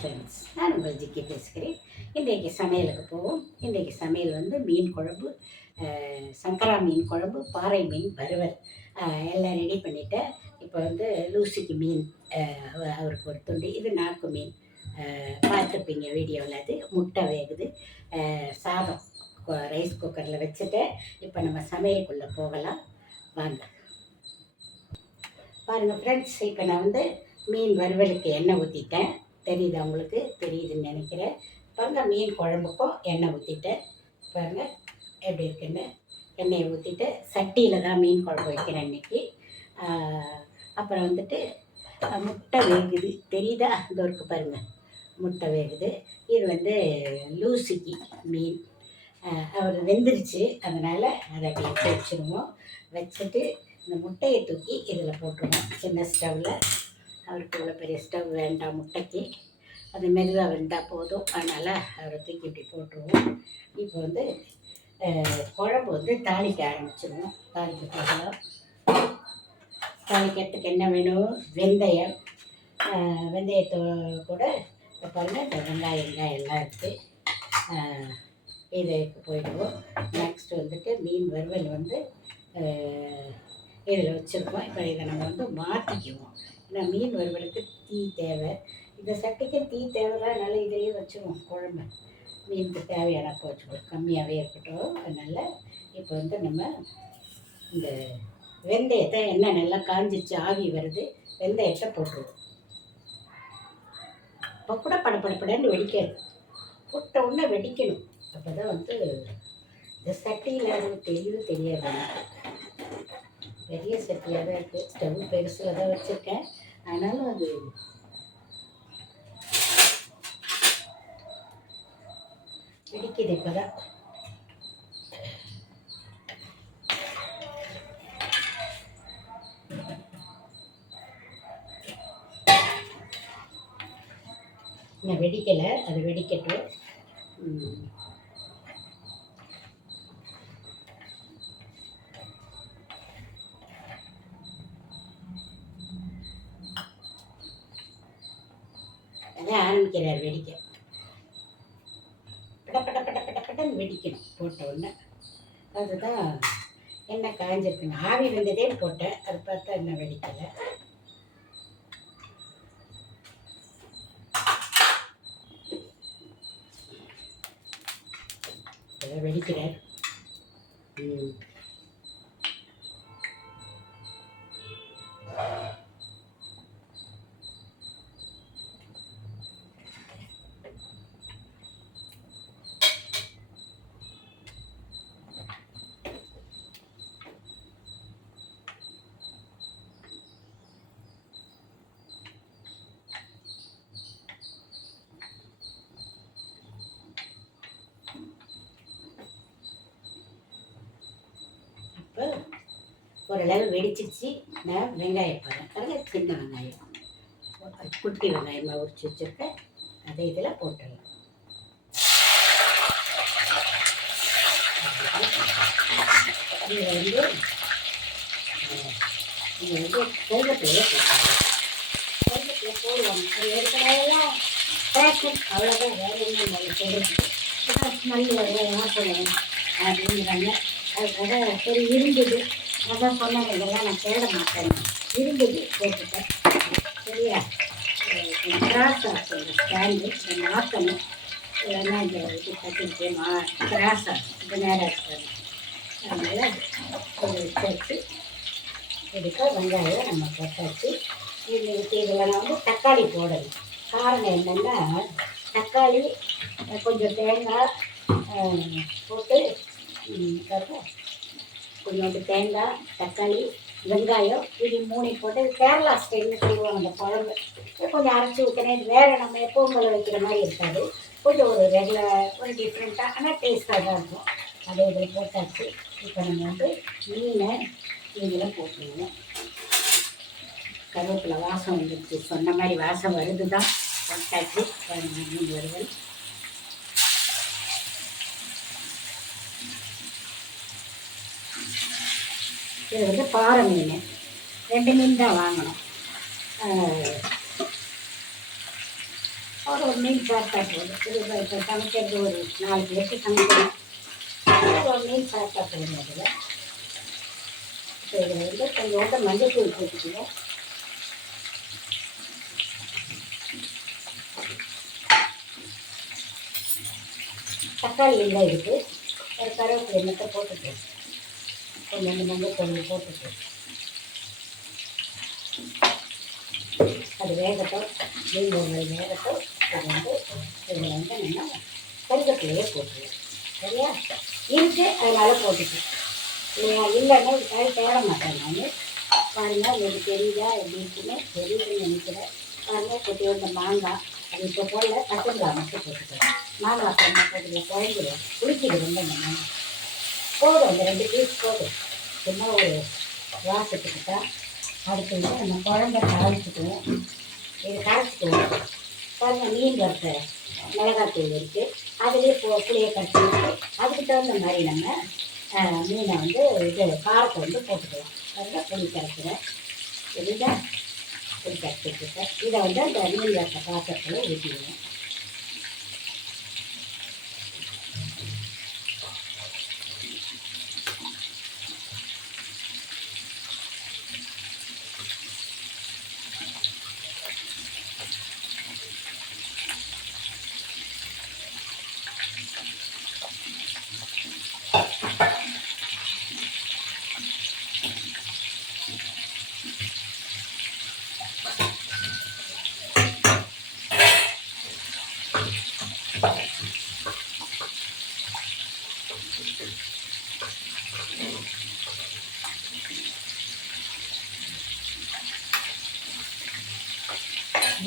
Friends, நான் உங்கள் ஜிக்கி பேசுகிறேன். இன்றைக்கு சமையலுக்கு போவோம். இன்றைக்கு சமையல் வந்து மீன் குழம்பு, சங்கரா மீன் குழம்பு, பாறை மீன் வறுவல் எல்லாம் ரெடி பண்ணிவிட்டேன். இப்போ வந்து லூசிக்கு மீன், அவருக்கு ஒரு துண்டு. இது நாக்கு மீன், பார்த்துருப்பீங்க வீடியோவில். அது முட்டை வேகுது, சாதம் ரைஸ் குக்கரில் வச்சுட்டேன். இப்போ நம்ம சமையலுக்குள்ளே போகலாம் வாங்க. பாருங்கள் ஃப்ரெண்ட்ஸ், இப்போ நான் வந்து மீன் வறுவலுக்கு எண்ணெய் ஊற்றிட்டேன். தெரியுது, அவங்களுக்கு தெரியுதுன்னு நினைக்கிறேன். பாருங்கள், மீன் குழம்புக்கும் எண்ணெய் ஊற்றிட்டேன். பாருங்கள் எப்படி இருக்குன்னு. எண்ணெயை ஊற்றிட்டு சட்டியில் தான் மீன் குழம்பு வைக்கிறேன் இன்றைக்கி. அப்புறம் வந்துட்டு முட்டை வேகுது, தெரியுதா? இந்த ஒருக்கு பாருங்கள், முட்டை வேகுது. இது வந்து லூசிக்கு மீன். அவர் வெந்துருச்சு, அதனால் அதை அப்படி எடுத்து வச்சுருவோம். வச்சுட்டு இந்த முட்டையை தூக்கி இதில் போட்டுருவோம். சின்ன ஸ்டவ்வில், அவருக்கு இவ்வளோ பெரிய ஸ்டவ் வேண்டாம் முட்டைக்கு, அது மெதுவாக வெந்தால் போதும். அதனால் அவரை தூக்கி இப்படி போட்டுருவோம். இப்போ வந்து குழம்பு வந்து தாளிக்க ஆரம்பிச்சிடுவோம். தாளிக்க போகலாம். தாளிக்கிறதுக்கு என்ன வேணும்? வெந்தயம், வெந்தயத்தோ கூட பாருங்கள், இந்த வெங்காயம் எல்லாம் இருக்குது. இதுக்கு போயிடுவோம். நெக்ஸ்ட் வந்துட்டு மீன் வறுவல் வந்து இதில் வச்சுருக்கோம். இப்போ இதை நம்ம வந்து மாற்றிக்குவோம். ஏன்னா மீன் வறுவலுக்கு தீ தேவை. இந்த சட்டிக்கு தீ தேவைதான், அதனால் இதையே வச்சுருவோம். குழம்பு மீனுக்கு தேவையான வச்சுக்குவோம், கம்மியாகவே இருக்கட்டும். அதனால் இப்போ வந்து நம்ம இந்த வெந்தயத்தை, எண்ணெய் நல்லா காஞ்சிச்சு, ஆவி வருது, வெந்தயத்தை போட்டுருவோம். இப்போ கூட படப்படப்படன்னு வெடிக்காது, போட்ட உடனே வெடிக்கணும். அப்போ தான் வந்து இந்த சட்டியில் தெரியாது. பெரிய சட்டியாக தான் இருக்குது, ஸ்டவ் பெருசில் தான் வச்சுருக்கேன். ஆனாலும் அது வெடிக்குது. இப்போ தான் நான் வெடிக்கலை, அது வெடிக்கட்டும். அதான் ஆரம்பிக்கிறார் வெடிக்க. படப்படன்னு வெடிக்கணும் போட்ட உடனே. அதுதான் எண்ணெய் காய்ஞ்சிருக்குங்க. ஆவி வந்ததே போட்டேன், அது பார்த்தா எண்ணெய் வெடிக்கலை. வெடிக்கிறார். இப்போ ஓரளவு வெடிச்சிருச்சு. நான் வெங்காயம் பாருங்கள், சின்ன வெங்காயம், குட்டி வெங்காயமாக உரிச்சு வச்சுருக்கேன். அதை இதில் போட்டுடலாம். இதில் வந்து கருவேப்பிலையை போட்டுருவோம். கருவேப்பிலை போடுவாங்க, அது ஏற்கனவே பேக்கெட், அவ்வளோதான். வேறு என்ன நம்ம சொல்கிறது, ஸ்மெல் வாசனை அப்படிங்கிறாங்க. அதுக்காக சரி இருந்தது, அதான் சொன்னாங்க, இதெல்லாம் நான் தேட மாட்டேன். இருந்தது போட்டுட்டேன். சரியா? கிராஸாக சொல்கிறேன், ஸ்டாண்டு இதை மாற்றணும். இல்லைன்னா இந்த இது கட்டிருக்கேன் கிராஸாக இது நேராக இருக்காது. அதனால் ஒரு சேர்த்து இதுக்கு வெங்காயம் நம்ம போட்டாச்சு. இதில் நான் வந்து தக்காளி போடணும். காரணம் என்னென்னா, தக்காளி கொஞ்சம் தேங்காய் போட்டு, கொஞ்சோண்டு தேங்காய், தக்காளி, வெங்காயம், இது மூணு போட்டு கேரளா ஸ்டைல்னு சொல்லுவாங்க அந்த குழம்பு. கொஞ்சம் அரைச்சி ஊற்றினேன். இது வேறு நம்ம எப்பவும் போல வைக்கிற மாதிரி இருக்காது, கொஞ்சம் ஒரு ரெகுலர், ஒரு டிஃப்ரெண்ட்டாக, ஆனால் டேஸ்ட்டாக தான் இருக்கும். அதே இதில் போட்டாச்சு. இப்போ நம்ம வந்து மீனை இதில் போட்டுருவோம். கருவேப்பிலை வாசம் வந்துடுச்சு, சொன்ன மாதிரி வாசம் வருது தான். போட்டாச்சு. மீன் வறுவல். இது வந்து பாறை மீன், 2 மீன் தான் வாங்கணும். ஒரு மீன் சாப்பிட்டா போதும். இது இப்போ சமைக்கிறது ஒரு 4 பேருக்கு சமைக்கணும். ஒரு மீன் சாப்பிட்டா போதும். அதில் இப்போ இதில் வந்து கொஞ்சோண்டு மஞ்சள் தூள் போட்டுக்குவோம். தக்காளி எல்லாம் இருக்குது. ஒரு கருவேப்பிலை மட்டும் போட்டுட்டு கொஞ்சம் மஞ்சள் தூள் போட்டுட்டு அது வேகட்டும். மீன் வேகட்டும். அது வந்து இதில் வந்து நம்ம கருவேப்பிலையே போட்டுருவோம். சரியா இருக்கு, அதனால் போட்டுட்டேன் இல்லையா? இல்லைன்னா இதுக்காக தேட மாட்டேன் நான். பாருங்கள், எனக்கு தெரியுதா எப்படி இருக்குன்னு தெரியுதுன்னு நினைக்கிறேன். பாருங்கள், கொட்டி வந்த மாங்காய் அது இப்போ போடல, பச்சைமிளகாய் மட்டும் போட்டுக்கிறேன். மாங்காய் அப்புறமா போட்டுக்கலாம், குழஞ்சிடும், குளிக்கிது ரொம்ப. இந்த மாங்காய் போதும், அந்த 2 பீஸ் போதும். சும்மா ஒரு வாசத்துக்கு தான். அதுக்கு வந்து நம்ம குழம்ப கரைச்சிக்குவோம். இது கரைச்சிக்குவோம். பாருங்கள், மீன் வறுத்த மிளகாத்தூள் இருக்குது. அதுலேயே புளியை கரைச்சி வச்சு அதுக்கு தகுந்த மாதிரி நம்ம மீனை வந்து இது காரத்தை வந்து போட்டுக்கலாம். பாருங்கள், புளி கரைக்கிறேன். இதுதான் புளி கரைச்சி வச்சுருக்கேன். இதை வந்து அந்த மீன் வறுத்த பாத்திரத்தில் ஊற்றிடுவோம்.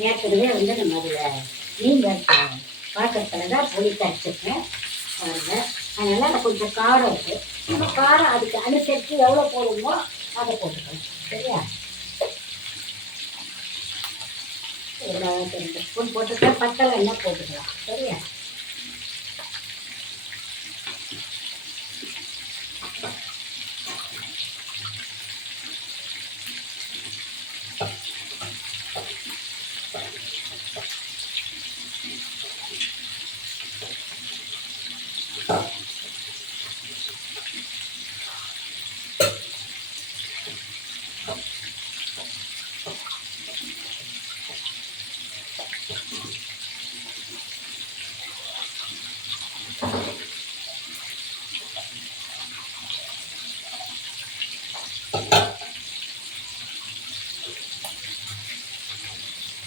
ஏற்கனவே வந்து நம்ம அதில் மீன் வறுத்த பாத்திரத்தில் தான் புளி கரைச்சிருக்கேன் பாருங்கள். அதனால் நான் கொஞ்சம் காரம் இருக்குது. நம்ம காரம் அதுக்கு அனுசரித்து எவ்வளோ போடுமோ அதை போட்டுக்கலாம். சரியா? இவ்வளோ 2 ஸ்பூன் போட்டுக்கலாம். பத்தலை எண்ணெய் போட்டுக்கலாம். சரியா?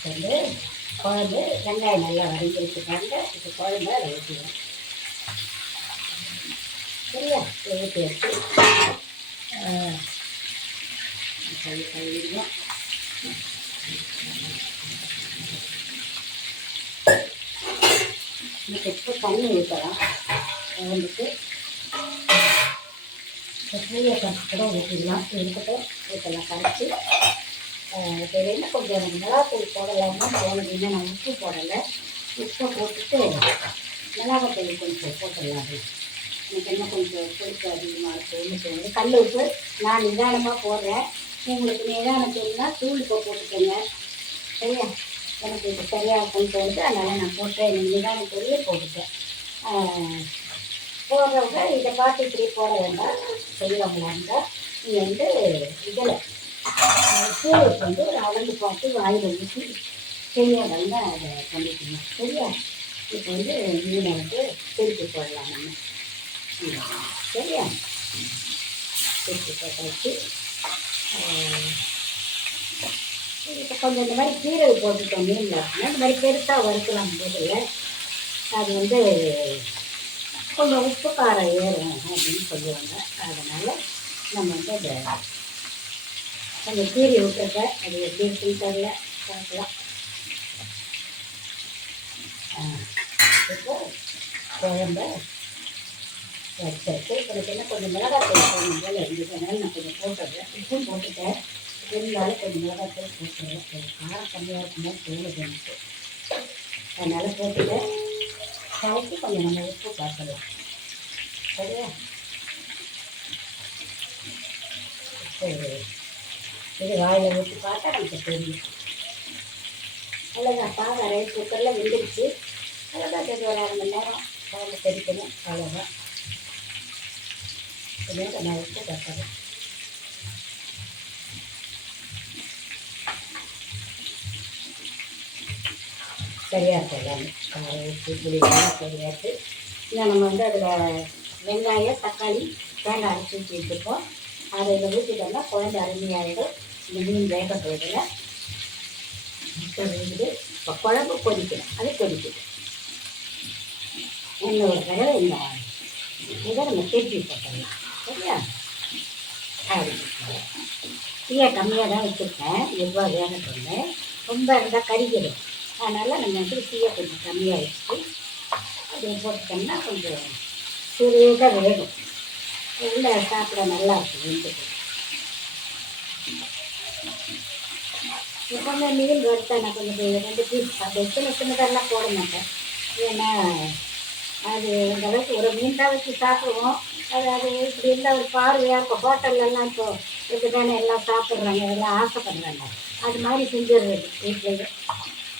வந்து குழம்பு வெங்காயம் நல்லா வதங்கி வச்சுக்காங்க. இப்போ குழம்பு அதை ஊற்றிடுவோம். சரியா? ஊற்றி வச்சு கழுவிடுவோம். இப்போ தண்ணி ஊற்றலாம். குழம்புக்கு புளியை கரைச்சி கூட ஊற்றிடலாம். இருக்கட்டும், ஊற்றலாம் கரைச்சி. என்ன கொஞ்சம் மிளகாத்தூள் போடலாமா போனதுன்னா நான் உப்பு போடலை. உப்பை போட்டுட்டு மிளகாத்தூள் கொஞ்சம் போட்டுடலாம். அது எனக்கு என்ன கொஞ்சம் புளிப்பு அதிகமாக இருக்குன்னு தோணுது. கல் உப்பு நான் நிதானமாக போடுறேன். உங்களுக்கு நிதானத்தூள்னா தூள் இப்போ போட்டுக்கோங்க. சரியா? எனக்கு இது சரியாக இருக்குன்னு தோணுது, அதனால் நான் போட்டேன். எனக்கு நிதானத்தூளையே போட்டுட்டேன். போடுறவங்க இதை பார்த்து இப்படி போட வேண்டாம். செய்கிறவங்களா இருந்தால் நீங்கள் வந்து இதில் பூவுக்கு வந்து ஒரு அளந்து பார்த்து வாயில் ஊற்றி செய்யாதவங்க அதை பண்ணிக்கணும். சரியா? இப்போ வந்து மீனை வந்து திருப்பி போடலாம் நம்ம. சரியா? திருப்பி போட்டாச்சு. இப்போ கொஞ்சம் இந்த மாதிரி கீரை போட்டுட்டோம் மீனில் அப்படின்னா இந்த மாதிரி பெருசாக வறுக்கலாம் போதில் அது வந்து கொஞ்சம் உப்பு காரம் ஏறும் அப்படின்னு சொல்லுவாங்க. அதனால் நம்ம வந்து அதை கொஞ்சம் கீரை விட்டுருக்கேன். அது எப்படி இருக்குன்னு தெரியல, பார்க்கலாம். இப்போ குழம்ப வச்சாச்சு. இப்போ கொஞ்சம் மிளகாத்தூள் போடணும் போல் இருந்ததுனால நான் கொஞ்சம் போட்டுடுறேன். உப்பும் போட்டுட்டேன். இருந்தாலும் கொஞ்சம் மிளகாத்தூள் போட்டுடுறேன். காரம் கம்மியாக இருக்கும்போது தோணுது எனக்கு. அதனால் போட்டுட்டேன். கலக்கி கொஞ்சம் நம்ம உப்பு பார்க்கலாம். சரியா? சரி, இது வாயில் ஊற்றி பார்த்தா நமக்கு தெரியும். அவ்வளோதான். சாதம் ரைஸ் குக்கரில் வெந்துருச்சு. அவ்வளோதான். இது ஒரு 1/2 மணி நேரம் குழம்பு தெரிக்கணும். அவ்வளோதான். கொஞ்சம் நான் வச்சு கட்டணும். சரியாக இருக்கும் எல்லாமே. உப்பு புளியெல்லாம் சரியாக இருக்குது. இல்லை நம்ம அதில் வெங்காயம் தக்காளி தேங்காய் அரைச்சி ஊற்றி வச்சுருப்போம். அதை இதில் ஊற்றிட்டோம்னா குழம்பு அருமையாகிடும். இந்த மீன் வேக போதில் முட்டை வேகுது. இப்போ குழம்பு கொதிக்கணும். அது கொதிக்குது. இன்னொரு தடவை இந்த இதை நம்ம திருப்பி போட்டுடலாம். சரியா? தீயை கம்மியாக தான் வச்சுருக்கேன். எவ்வளோ வேகட்டும்னு. ரொம்ப இருந்தால் கறிக்கிடும். அதனால் நம்ம தீயை கொஞ்சம் கம்மியாக வச்சுட்டு அப்படியே போட்டுட்டோம்னா கொஞ்சம் சிறியதாக வேகும். உள்ளே சாப்பிட நல்லாயிருக்கும். வெந்துட்டு எப்போவுமே மீன் வறுத்தா நான் கொஞ்சம் 2 பீஸ் அப்படி சின்னதெல்லாம் போட மாட்டேன். ஏன்னா அது அந்த அளவுக்கு ஒரு மீன் தான் வச்சு சாப்பிடுவோம். அது இப்படி இருந்தால் ஒரு பார்வையாக இருக்கும். ஹோட்டல்லலாம் இப்போது இப்படி தானே எல்லாம் சாப்பிட்றாங்க, எல்லாம் ஆசைப்படுறாங்க. அது மாதிரி செஞ்சிடுறது வீட்டிலேயே.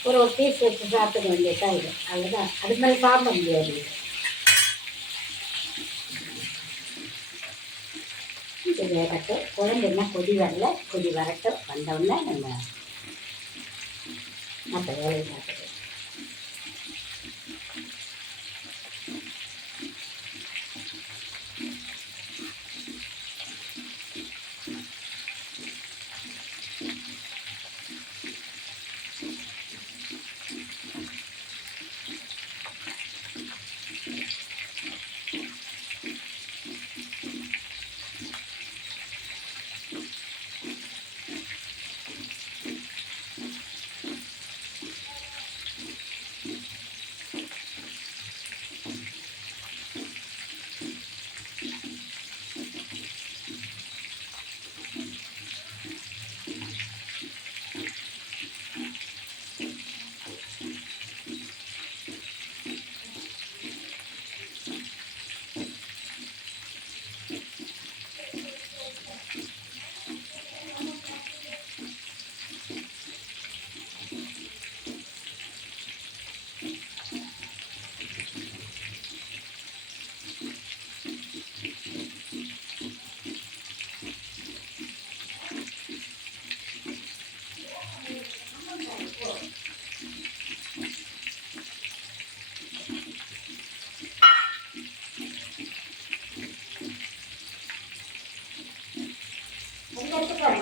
ஒரு பீஸ் வச்சு சாப்பிட வேண்டியதான் இது. அதுதான் அது மாதிரி சாப்பிட முடியாது. இது வேகட்டும். குழம்பு என்ன கொதி வரல. கொதி வரட்டும். வந்தோடனே நம்ம மற்ற வேலையை பார்த்துக்கலாம்.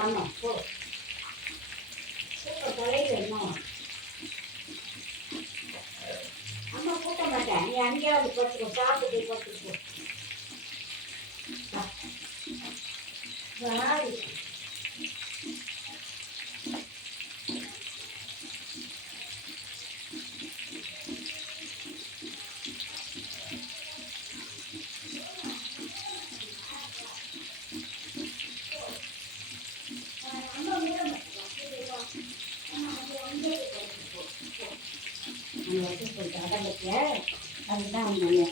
ஆமாம். போ தலையில் வேணும். அம்மா கூட்ட மாட்டேன். நீ அங்கேயாவது படுத்துக்கோ. சாப்பிட்டு படுத்துக்கோ. நம்ம வச்சு போயிட்டு அடம்பத்தில் அதுதான் அவங்க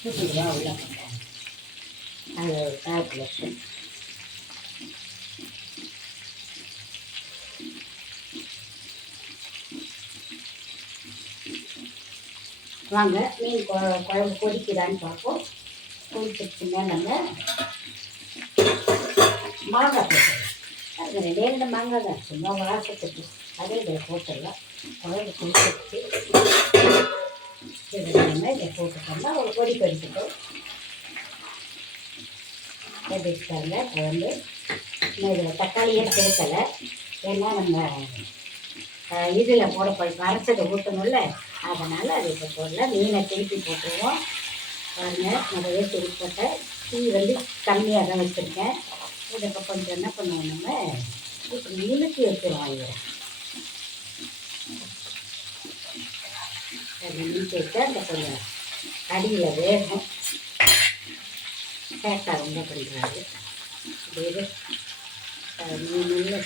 சூப்பர் ரூபா உள்ள பண்ணுறாங்க. அது ஒரு கால்குலேஷன். வாங்க மீன் குழம்பு கொதிக்குதான்னு பார்ப்போம். கொதிச்சிருச்சுன்னா நம்ம மாங்காய் போட்டுடலாம். அது 2 மாங்காய் தான் சும்மா வாசத்துக்கு. அதே இதை போட்டுடலாம். குழம்பு கொதிச்சிருச்சு. இதை போட்டுட்டோம்னா ஒரு கொதி கொதிக்கட்டும். கொதிச்சிட்டாங்க குழம்பு. இதில் தக்காளியே சேர்க்கலை. ஏன்னா நம்ம இதில் போட போய் அரைச்சதை ஊற்றணும்ல. அதனால் அது இப்போ போடல. மீனை திருப்பி போட்டுருவோம். பாருங்கள், நிறைய திருப்பி போட்டேன். டீ கம்மியாக தான் வச்சுருக்கேன். இதை இப்போ கொஞ்சம் என்ன பண்ணுவோம், நம்ம இப்படி இழுத்து வச்சுருவோம். இதை அது இழுத்து வச்சா அந்த கொஞ்சம் அடியில் வேகும். கேட்டால் ரொம்ப பண்ணுறாரு. இது நில்லு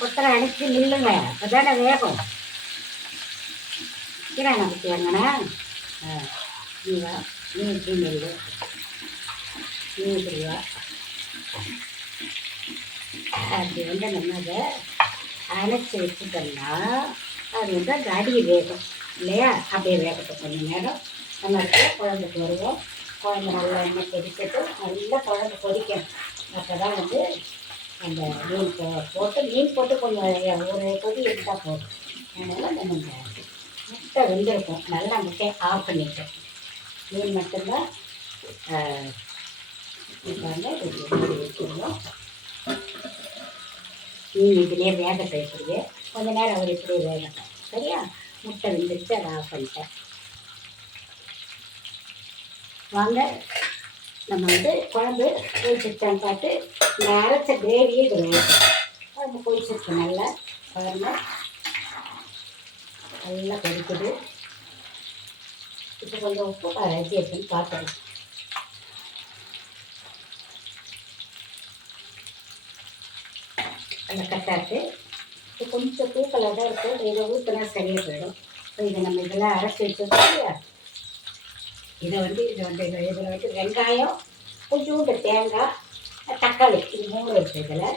கொத்தரை அடித்து நில்லுங்க. அப்போ தானே வேகும். கிராணை பற்றி வாங்கண்ணா. நீ வா. நீ இப்படி நெல்லு. நீ இப்படி வா. அப்படி வந்து நம்ம அதை அணைச்சி வச்சுட்டோம்னா அது வந்து அந்த அடி வேகும் இல்லையா? அப்படியே வேகட்டும் கொஞ்சம் நேரம். நம்ம இருக்கிற குழம்புக்கு வருவோம். குழம்பு நல்லா எண்ணெய் கொதிக்கட்டு, நல்லா குழம்பு கொதிக்கணும். அப்போ தான் வந்து அந்த மீன் போட்டு கொஞ்சம் ஒரு கொதி எடுத்தால் போதும். அதனால் நம்ம இந்த முட்டை வெந்திருக்கும். நல்லா முட்டையை ஆஃப் பண்ணிட்டோம். மீன் மட்டும்தான் இப்போ வந்து மூடி வச்சுருவோம். மீன் இதுலேயே வேகட்டும். இப்படியே கொஞ்ச நேரம் அவர் இப்படியே வேகட்டும். சரியா? முட்டை வெந்துருச்சு, அதை ஆஃப் பண்ணிட்டேன். வாங்க நம்ம வந்து குழம்பு கொதிச்சிருச்சான்னு பார்த்து இந்த அரைச்ச கிரேவியே இது வேகட்டும். குழம்பு கொதிச்சிருக்கு நல்லா. பாருங்க நல்லா கொதிக்குது. இப்போ கொஞ்சம் உப்பு எப்படி இருக்குன்னு பார்த்துக்கலாம். அந்த கட்டாட்டு இப்போ கொஞ்சம் தூக்கலாக தான் இருக்கும். இதை ஊற்றினா சரியாக போயிடும். இப்போ இதை நம்ம இதெல்லாம் அரைச்சி வச்சுருக்கோம் இல்லையா? இதில் வந்து வெங்காயம், கொஞ்சோண்டு தேங்காய், தக்காளி, இது 3 இருக்குது இதில்.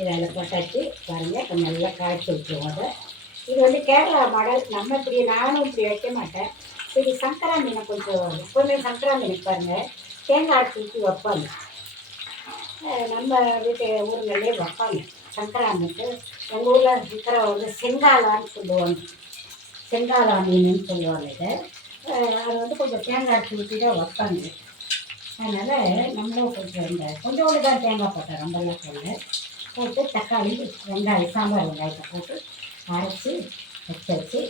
இதில் போட்டாச்சு. பாருங்கள், இப்போ நல்லா காய்ச்சி விட்டுருவோம் அதை. இது வந்து கேரளா மாடல். நம்ம இப்படி நானும் இப்படி வைக்க மாட்டேன். சரி, சங்கரா மீனை கொஞ்சம் எப்போவுமே சங்கரா மீனுக்கு பாருங்கள் தேங்காய் அரைச்சி ஊற்றி வைப்பாங்க. நம்ம வீட்டு ஊருங்களே வைப்பாங்க சங்கரா மீனுக்கு. எங்கள் ஊரில் சங்கரா வந்து செங்காலான்னு சொல்லுவாங்க. செங்காலா மீனுன்னு சொல்லுவாங்க இதை. அது வந்து கொஞ்சம் தேங்காய் அரைச்சி ஊற்றி தான் வைப்பாங்க. அதனால் நம்மளும் கொஞ்சோண்டு தான் தேங்காய் போட்டேன், ரொம்பலாம் போடல. போட்டு தக்காளி, வெங்காயம், சாம்பார் வெங்காயத்தை போட்டு அரைச்சி வச்சு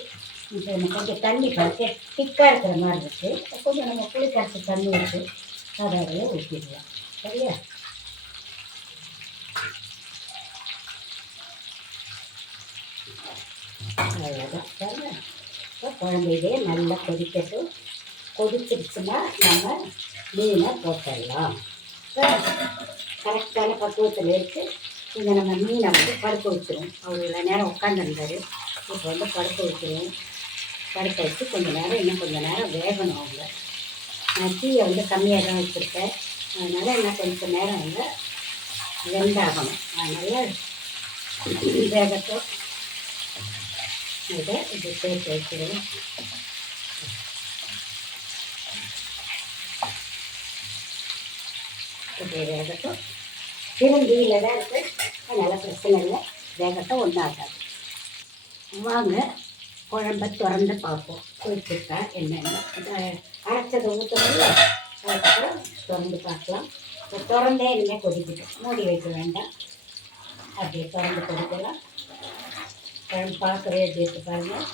இப்போ நம்ம கொஞ்சம் தண்ணி கரைச்சி திக்காக இருக்கிற மாதிரி இருக்குது. கொஞ்சம் நம்ம புளி கரைச்சி தண்ணி வச்சு அதை ஊற்றிடலாம். சரியா? அவ்வளோதான். பாருங்க, இப்போ குழம்பு இதே நல்லா கொதிக்கட்டும். கொதிச்சிருச்சுன்னா நம்ம மீனை போட்டுடலாம். கரெக்டான பக்குவத்தில் இருக்குது. இதை நம்ம மீனை வந்து படுக்க வச்சுருவோம். அவர் இவ்வளோ நேரம் உட்காந்துருந்தார். இப்போ வந்து படுக்க வச்சுருவோம். படுக்க வச்சு கொஞ்சம் நேரம், இன்னும் கொஞ்சம் நேரம் வேகணும். அவங்க நான் தீயை வந்து கம்மியாக தான் வச்சுருக்கேன். அதனால் இன்னும் கொஞ்சம் நேரம் வந்து வெந்தாகணும். அதனால் வேகட்டும். இதை இது சேர்த்து வச்சுருவோம். இப்படி வேகட்டும். திரும்பியில் தான் இருக்குது. அதனால் பிரச்சனை இல்லை. வேகட்டும், ஒன்றும் ஆகாது. வாங்க குழம்ப திறந்து பார்ப்போம். கொதிச்சுட்டா என்னென்ன அரைச்சதை ஊற்றணும்ல, அதுக்கப்புறம் திறந்து பார்க்கலாம். இப்போ திறந்தே இனிமேல் கொதிக்கிட்டோம். மூடி வைக்க வேண்டாம். அப்படியே திறந்து கொதிக்கலாம். குழம்பு பார்க்கவே எப்படி இருக்கு பாருங்கள்.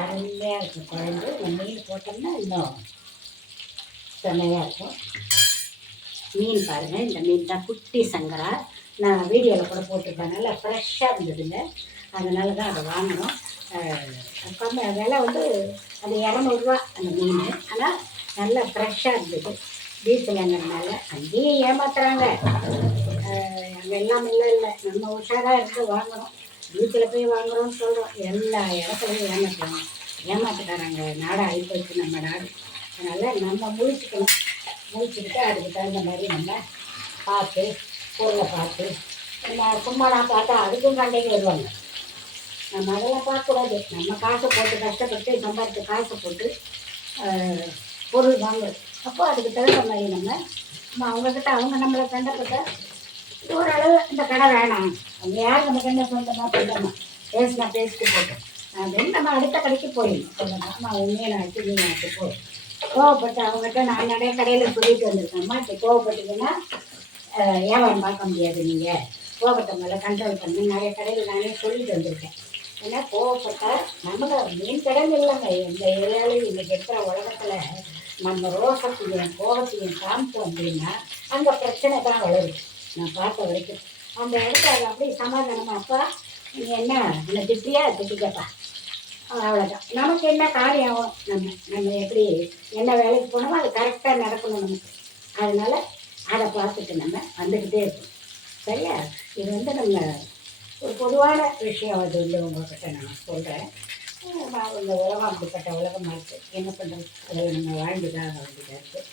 அருமையாக இருக்கும் குழம்பு. நம்ம மீன் போட்டோம்னா இன்னும் செம்மையாக இருக்கும். மீன் பாருங்கள், இந்த மீன் தான் குட்டி சங்கரா. நான் வீடியோவில் கூட போட்டிருப்பேன். நல்லா ஃப்ரெஷ்ஷாக இருந்ததுங்க. அதனால தான் அதை வாங்கினோம். விலை வந்து அது 200 ரூபா அந்த மீன். ஆனால் நல்லா ஃப்ரெஷ்ஷாக இருந்தது. பீச்சில்ங்கிறதுனால அங்கேயும் ஏமாத்துறாங்க. அங்கே எல்லாம் இல்லை. நம்ம உஷாராக இருந்து வாங்குகிறோம். பீச்சில் போய் வாங்குகிறோம்னு சொல்கிறோம். எல்லா இடத்துலையும் ஏமாத்துக்காராங்க. நாடாக ஆகிப்போச்சு நம்ம நாடு. அதனால் நம்ம முழிச்சுக்கிட்டு அதுக்கு தகுந்த மாதிரி நம்ம பார்த்து பொருளை பார்த்து சும்மா நான் பார்த்தா அதுக்கும் சண்டைக்கு வருவாங்க. நம்ம அதெல்லாம் பார்க்கக்கூடாது. நம்ம காசை போட்டு கஷ்டப்பட்டு சம்பாதிச்சு காசை போட்டு பொருள் வாங்குறது. அப்போ அதுக்கு தகுந்த மாதிரி நம்ம அவங்கக்கிட்ட அவங்க நம்மளை கண்டப்பட்ட ஓரளவு இந்த கடை வேணாம், அவங்க யார் நமக்கு என்ன சொந்தமாக சொந்தமாக பேசிட்டு போட்டோம் அப்படின்னு நம்ம அடுத்த கடைக்கு போயிடணும். சொல்லணும், அம்மா உண்மையை நான் வச்சு நீங்கள் வச்சு போய் கோவப்பட்டு அவங்ககிட்ட நான் நிறைய கடையில் சொல்லிட்டு வந்திருக்கேன்மா. இப்போ கோவப்பட்டீங்கன்னா வியாபாரம் பார்க்க முடியாது. நீங்கள் கோபத்தை மேலே கண்ட்ரோல் பண்ணி நிறைய கடையில் நானே சொல்லிட்டு வந்திருக்கேன். ஏன்னா கோவப்பட்டால் நமக்கு மீன் கடன் இல்லைங்க. இந்த ஏரியாவில் இன்றைக்கி இருக்கிற உலகத்தில் நம்ம ரோசத்தையும் கோபத்தையும் காமிச்சோம் அப்படின்னா அங்கே பிரச்சனை தான் வளருது. நான் பார்த்த வரைக்கும் அந்த இடத்துல அதை அப்படி சமாதானமாக, அப்பா நீங்கள் என்ன திட்டியா திட்டிக்கப்பா, அவ்வளோதான். நமக்கு என்ன காரியம் ஆகும், நம்ம எப்படி என்ன வேலைக்கு போனோமோ அது கரெக்டாக நடக்கணும் நமக்கு. அதனால் அதை பார்த்துட்டு நம்ம வந்துக்கிட்டே இருக்கோம். சரியா? இது வந்து நம்ம ஒரு பொதுவான விஷயம் அது வந்து உங்கள்கிட்ட நான் சொல்கிறேன். இந்த உலகம் அப்படிப்பட்ட உலகமாக இருக்குது, என்ன பண்ணுறது, அதில் நம்ம வாழ்ந்து தான் ஆக வேண்டியதாக இருக்குது.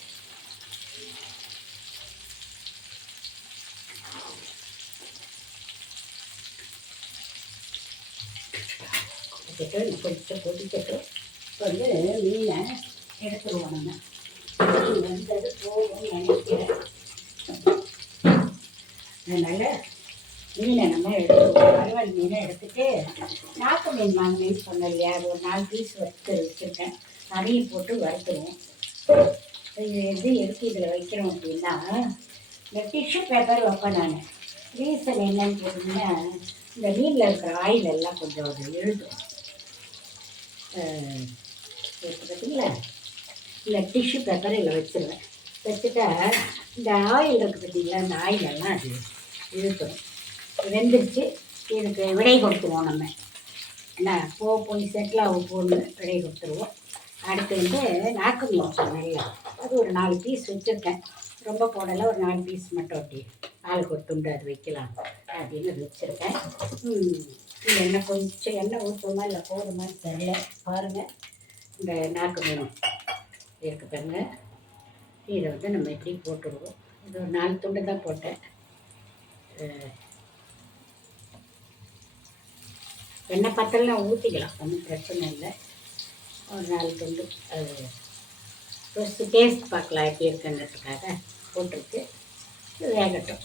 கொஞ்சம் கொதிக்கட்டும். இப்போ வந்து மீனை எடுத்துருவோம். நம்ம மீன் வந்தது போதும்னு நினைக்கிறேன். அதனால் மீனை நம்ம எடுத்துருவோம். வறுவல் மீனை எடுத்துகிட்டு நாட்டு மீன் வாங்கினேன்னு சொன்னேன் இல்லையா, அது ஒரு 4 பீஸ் வச்சுருக்கேன். அதையும் போட்டு வறுத்துருவோம். இது எதுக்கு இதில் வைக்கிறோம் அப்படின்னா, இந்த டிஷ்யூ பேப்பர் வைப்பேன் நான். ரீசன் என்னன்னு கேட்டிங்கன்னா, இந்த மீனில் இருக்கிற ஆயில் எல்லாம் கொஞ்சம் அது எழுதும். பார்த்தீங்களா, இந்த டிஷ்யூ பேப்பர் இதில் வச்சுருவேன். வச்சுட்டா இந்த ஆயில் இருக்குது பார்த்தீங்களா, இந்த ஆயிலெல்லாம் அது இழுத்துடும். வெந்துருச்சு, இதுக்கு விடை கொடுத்துருவோம். நம்ம என்ன போய் செட்டில் ஆகும் போன்னு விடை கொடுத்துருவோம். அடுத்து வந்து நாக்கு மீன் சொன்னேன்ல, அது ஒரு 4 பீஸ் வச்சுருக்கேன். ரொம்ப போடலை, ஒரு 4 பீஸ் மட்டும் அப்படி ஆளுக்கு ஒரு துண்டு அது வைக்கலாம் அப்படின்னு அது வச்சுருக்கேன். எண்ணெய் கொஞ்சம் எண்ணெய் ஊற்றுமா இல்லை போதுமான்னு தெரியல. பாருங்கள், இந்த நாக்கு மீன் இருக்கு பாருங்கள், இதை வந்து நம்ம இப்படி போட்டுருவோம். இது ஒரு 4 துண்டு தான் போட்டேன். எண்ணெய் பத்தலாம் ஊற்றிக்கலாம், ஒன்றும் பிரச்சனை இல்லை. ஒரு 4 துண்டு அது ஃபஸ்ட்டு டேஸ்ட் பார்க்கலாம் எப்படி இருக்குங்கிறதுக்காக போட்டிருக்கு. வேகட்டும்,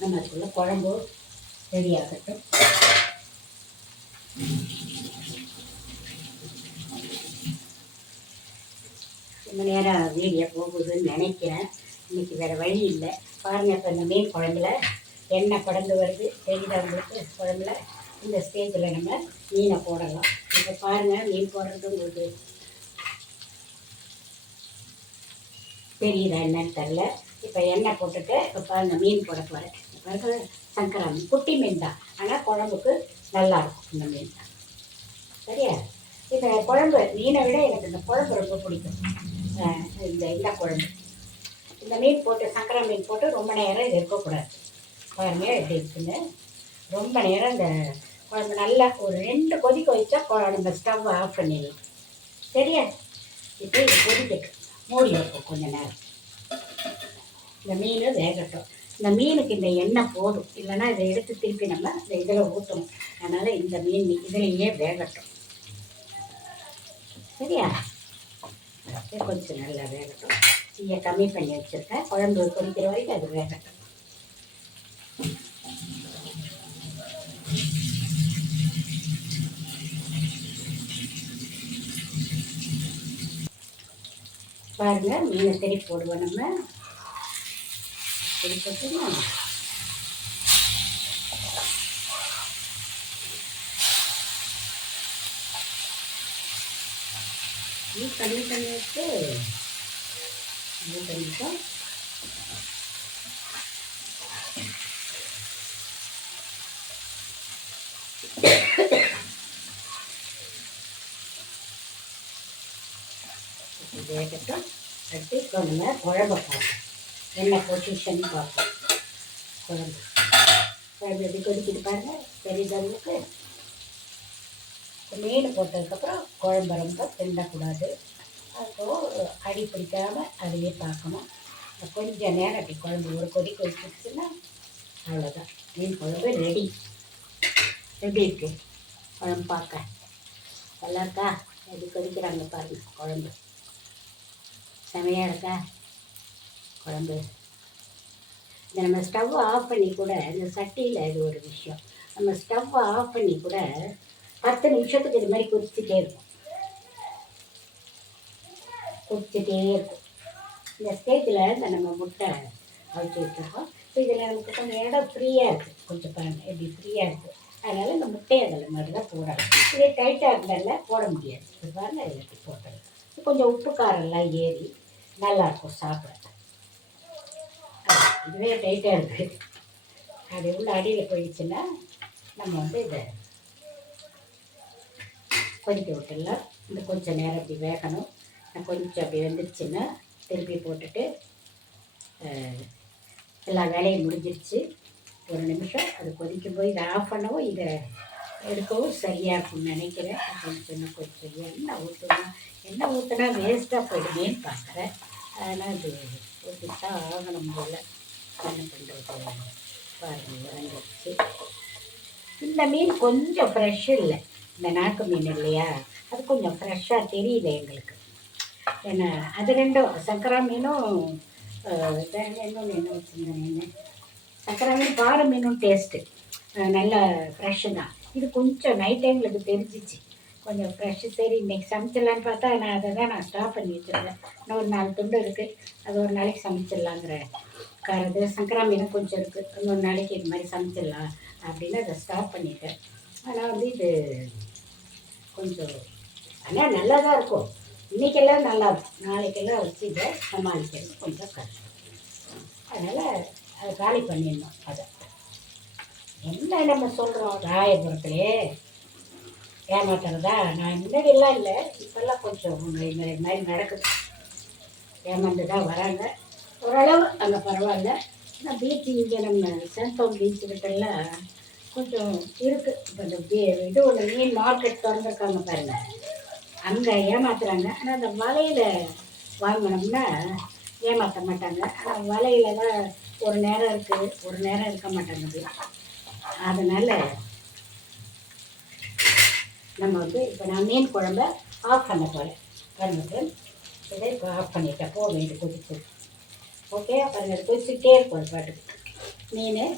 நம்ம அதுக்குள்ளே குழம்பு ரெடி ஆகட்டும். ரொம்ப நேரம் வீடியோ போகுதுன்னு நினைக்கிறேன். இன்றைக்கி வேறு வழி இல்லை. பாருங்கள், இப்போ இந்த மீன் குழம்புல எண்ணெய் படந்து வருது, தெரியுதா உங்களுக்கு? குழம்புல இந்த ஸ்டேஜில் நம்ம மீனை போடலாம். இப்போ பாருங்கள், மீன் போடுறது உங்களுக்கு தெரியுதா என்னன்னு தெரில. இப்போ எண்ணெய் போட்டுட்டு இப்போ பாருங்கள் மீன் போட போகிறேன். பாருங்க, சங்கரா மீன், குட்டி மீன் தான், ஆனால் குழம்புக்கு நல்லாயிருக்கும் இந்த மீன் தான். சரியா? இந்த குழம்பு மீனை விட எனக்கு இந்த குழம்பு ரொம்ப பிடிக்கும். இந்த குழம்பு, இந்த மீன் போட்டு சங்கரா மீன் போட்டு ரொம்ப நேரம் இது இருக்கக்கூடாது. பாருங்கள் எப்படி இருக்குன்னு. ரொம்ப நேரம் இந்த குழம்பு நல்லா ஒரு 2 கொதிக்க வச்சா நம்ம ஸ்டவ் ஆஃப் பண்ணிடலாம். சரியா? இப்போ இது கொதிக்கட்டும், மூடி வைப்போம் கொஞ்சம் நேரம். இந்த மீன் வேகட்டும். இந்த மீனுக்கு இந்த எண்ணெய் போதும், இல்லைன்னா இதை எடுத்து திருப்பி நம்ம இந்த இதில் ஊற்றணும். அதனால் இந்த மீன் இதிலேயே வேகட்டும். சரியா? கொஞ்சம் நல்லா வேகட்டும். தீயை கம்மி பண்ணி வச்சுருக்கேன். குழம்பு கொதிக்கிற வரைக்கும் அது வேகட்டும். பாருங்க, மீனை திருப்பி போடுவோம். நம்ம திருப்பி போட்டுமா தண்ணி வச்சு பண்ணிட்டோம். வேகட்டும். அடுத்து இப்போ நம்ம குழம்பை பார்ப்போம், என்ன பொசிஷன் பார்ப்போம். குழம்பு எப்படி கொதிக்கிட்டு பாருங்கள், தெரிஞ்சவங்களுக்கு. மீன் போட்டதுக்கப்புறம் குழம்பு ரொம்ப திண்டக்கூடாது, அப்போது அடி பிடிக்காமல் அதையே பார்க்கணும். கொஞ்சம் நேரம் அப்படி குழம்பு ஒரு கொதி கொதிச்சுன்னா அவ்வளோதான், மீன் குழம்பு ரெடி. எப்படி இருக்கு குழம்பு பார்க்க? நல்லா இருக்கா? எப்படி கொதிக்கிறாங்க பாருங்கள். குழம்பு செமையாக இருக்கா குழம்பு? இதை நம்ம ஸ்டவ் ஆஃப் பண்ணி கூட, இந்த சட்டியில் இது ஒரு விஷயம், நம்ம ஸ்டவ் ஆஃப் பண்ணி கூட 10 நிமிஷத்துக்கு இது மாதிரி கொதிச்சுட்டே இருக்கும். இந்த ஸ்டேஜில் இந்த நம்ம முட்டை அவிச்சு வச்சுருக்கோம். இப்போ இதில் நமக்கு கொஞ்சம் இடம் ஃப்ரீயாக இருக்குது. கொஞ்சம் பாருங்கள் எப்படி ஃப்ரீயாக இருக்குது. அதனால் இந்த முட்டையை அதில் மாதிரி தான் போடலாம். இதே டைட்டாக இருந்தால போட முடியாது. இது பாருங்கள், இதில் எப்படி போட்டது. கொஞ்சம் உப்பு காரெல்லாம் ஏறி நல்லாயிருக்கும் சாப்பிட. இதுவே டைட்டாக இருக்குது, அது உள்ள அடியில் போயிடுச்சுன்னா நம்ம வந்து இதை கொதிக்க விட்டுடலாம். இந்த கொஞ்சம் நேரம் அப்படி வேகணும். கொஞ்சம் அப்படி வந்துடுச்சுன்னா திருப்பி போட்டுட்டு எல்லா வேலையும் முடிஞ்சிடுச்சு. ஒரு நிமிஷம் அது கொதிக்கும் போது இதை ஆஃப் பண்ணவும் இதை எடுக்கவும் சரியாக இருக்கும்னு நினைக்கிறேன். கொஞ்சம் எண்ணெய் ஊற்றணும். எண்ணெய் ஊற்றினா வேஸ்ட்டாக போயிடுமேன்னு பார்க்குறேன். ஆனால் இது ஊற்றித்தான் ஆகணும் போல். என்ன பண்ணுறது பாருங்கள், இறங்கிடுச்சு. இந்த மீன் கொஞ்சம் ஃப்ரெஷ் இல்லை, இந்த நாட்டு மீன் இல்லையா, அது கொஞ்சம் ஃப்ரெஷ்ஷாக தெரியல எங்களுக்கு. ஏன்னா அது ரெண்டும் சங்கரா மீனும் இன்னொன்று என்ன வச்சுருந்தேன் மீன், சங்கரா மீன் பாறை மீனும் டேஸ்ட்டு நல்லா ஃப்ரெஷ்ஷு தான். இது கொஞ்சம் நைட் டைமில் தெரிஞ்சிச்சு கொஞ்சம் ஃப்ரெஷ்ஷு. சரி இன்றைக்கி சமைச்சிடலான்னு பார்த்தா நான் ஸ்டாப் பண்ணி வச்சுருக்கேன். இன்னும் ஒரு 4 துண்டு இருக்குது, அது ஒரு நாளைக்கு சமைச்சிடலாங்கிற காரது. சங்கரா மீன் கொஞ்சம் இருக்குது, இன்னொரு நாளைக்கு இது மாதிரி சமைச்சிடலாம் அப்படின்னு அதை ஸ்டாப் பண்ணிட்டேன். ஆனால் இது கொஞ்சம் ஆனால் நல்லா தான் இருக்கும். இன்றைக்கெல்லாம் நல்லா இருக்கும், நாளைக்கெல்லாம் வச்சு இதை சமாளிக்கிறது கொஞ்சம் கஷ்டம். அதனால் அதை காலி பண்ணிடணும். அதை என்ன நம்ம சொல்கிறோம், ராயபுரத்துலேயே ஏமாத்துறதா? நான் முன்னாடியெல்லாம் இல்லை, இப்போல்லாம் கொஞ்சம் இது மாதிரி நடக்குது. ஏமாந்து தான் வராங்க. ஓரளவு அங்கே பரவாயில்ல. ஆனால் பீச்சு இங்கே நம்ம சேந்தோம் பீச்சு கிட்டெல்லாம் கொஞ்சம் இருக்குது. இப்போ இந்த இது ஒன்று மீன் மார்க்கெட் திறந்துருக்காங்க பாருங்கள், அங்கே ஏமாத்துறாங்க. ஆனால் அந்த வலையில் வாங்கினோம்னா ஏமாற்ற மாட்டாங்க. ஆனால் வலையில் தான் ஒரு நேரம் இருக்குது, ஒரு நேரம் இருக்க மாட்டாங்க. அதனால் நம்ம இப்போ நான் மீன் குழம்ப ஆஃப் பண்ண போகிறேன். பாருங்கள், இதை இப்போ ஆஃப் பண்ணிட்டேன். போதும், இது கொதிச்சு. ஓகே, பாருங்கள், கொதிச்சுட்டே இருக்கும் ஒரு பாட்டுக்கு. மீன்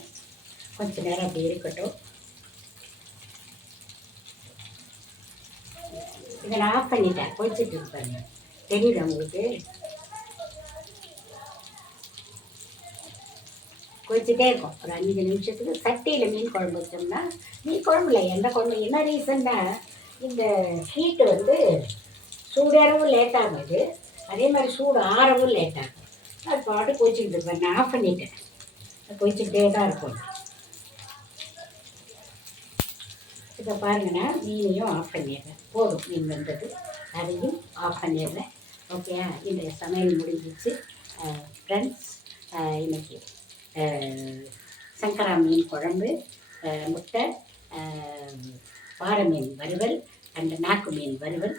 கொஞ்சம் நேரம் அப்படி இருக்கட்டும். இதை நான் ஆஃப் பண்ணிட்டேன், கொதிச்சுட்டு இருப்பாங்க. தெரியுது உங்களுக்கு? கொதிச்சுட்டே இருக்கும். ஒரு 5 நிமிஷத்துக்கு சட்டியில் மீன் குழம்பு வச்சோம்னா, மீன் குழம்புல எந்த குழம்பு என்ன ரீசன்னா, இந்த ஹீட்டு சூடேறவும் லேட் ஆகுது, அதே மாதிரி சூடு ஆறவும் லேட் ஆகும். அது பாட்டு கொதிச்சுக்கிட்டு இருப்பேன். நான் ஆஃப் பண்ணிட்டேன், கொதிச்சுக்கிட்டே தான் இருக்கும். இப்போ பாருங்கன்னா மீனையும் ஆஃப் பண்ணிடுறேன். போதும், மீன் வந்தது, அதையும் ஆஃப் பண்ணிடுறேன். ஓகேயா? இந்த சமையல் முடிஞ்சிச்சு ஃப்ரெண்ட்ஸ். இன்றைக்கி சங்கரா மீன் குழம்பு, முட்டை, பாறை மீன் வறுவல் அண்ட் நாக்கு மீன் வறுவல்.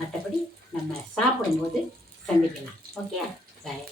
மற்றபடி நம்ம சாப்பிடும்போது சந்திக்கலாம். ஓகே, பாய்.